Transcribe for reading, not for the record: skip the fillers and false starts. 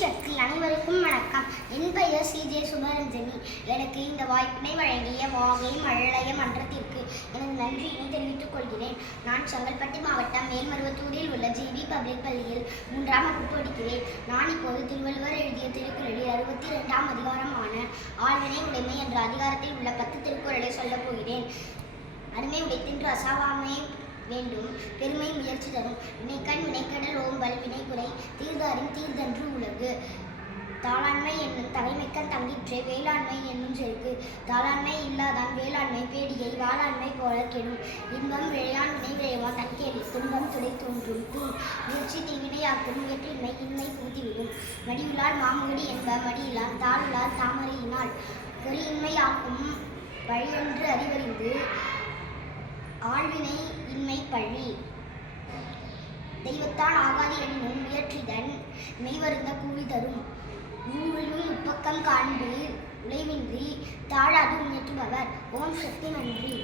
சக்தி அனைவருக்கும் வணக்கம். என் பெயர் சி.ஜே. சுபரஞ்சனி. எனக்கு இந்த வாய்ப்பினை வழங்கிய வாகை மழலைய மன்றத்திற்கு எனது நன்றியினை தெரிவித்துக் கொள்கிறேன். நான் செங்கல்பட்டு மாவட்டம் மேல்மருவத்தூரில் உள்ள ஜிபி பப்ளிக் பள்ளியில் 3ஆம் வகுப்பு படிக்கிறேன். நான் இப்போது திருவள்ளுவர் எழுதிய திருக்குறளில் 62ஆம் அதிகாரமான ஆழ்வினை உடைமை என்ற அதிகாரத்தில் உள்ள 10 திருக்குறளை சொல்லப் போகிறேன். அருமை உடைத்தின்று அசாவாமை வேண்டும், பெருமை முயற்சி தரும், வினைக்கண் வினைக்கடல் ஓம்பல், வினைகுறை தீர்தாரின் தீர்தன்று உலகு. தாளாண்மை என்னும் தலைமைக்கண் தங்கிற்றே, வேளாண்மை என்னும் செருக்கு. தாளாண்மை இல்லாதான் வேளாண்மை பேடியை, வாளாண்மை போல கெடும். இன்பம் விழையான் வினை விழைவா தன்கேள்வி, துன்பம் துடை தோன்றும் தூண். முயற்சி தீவினையாக்கும், முயற்றின்மை இன்மை பூத்திவிடும். மடியுளால் மாமுகடி என்ப மடியிலான், தாளுளால் தாமரையினால். பொறியின்மை ஆக்கும் வழியொன்று அறிவறிந்து, ஆழ்வினை இன்மை பழி. தெய்வத்தான் ஆகாது எனினும் முயற்றிதன், மெய்வருந்த கூலி தரும். ஊழியும் உப்பக்கம் காண்பீர், உழைவின்றி தாழாது முயற்றுபவர். ஓம் சக்தி. நன்றி.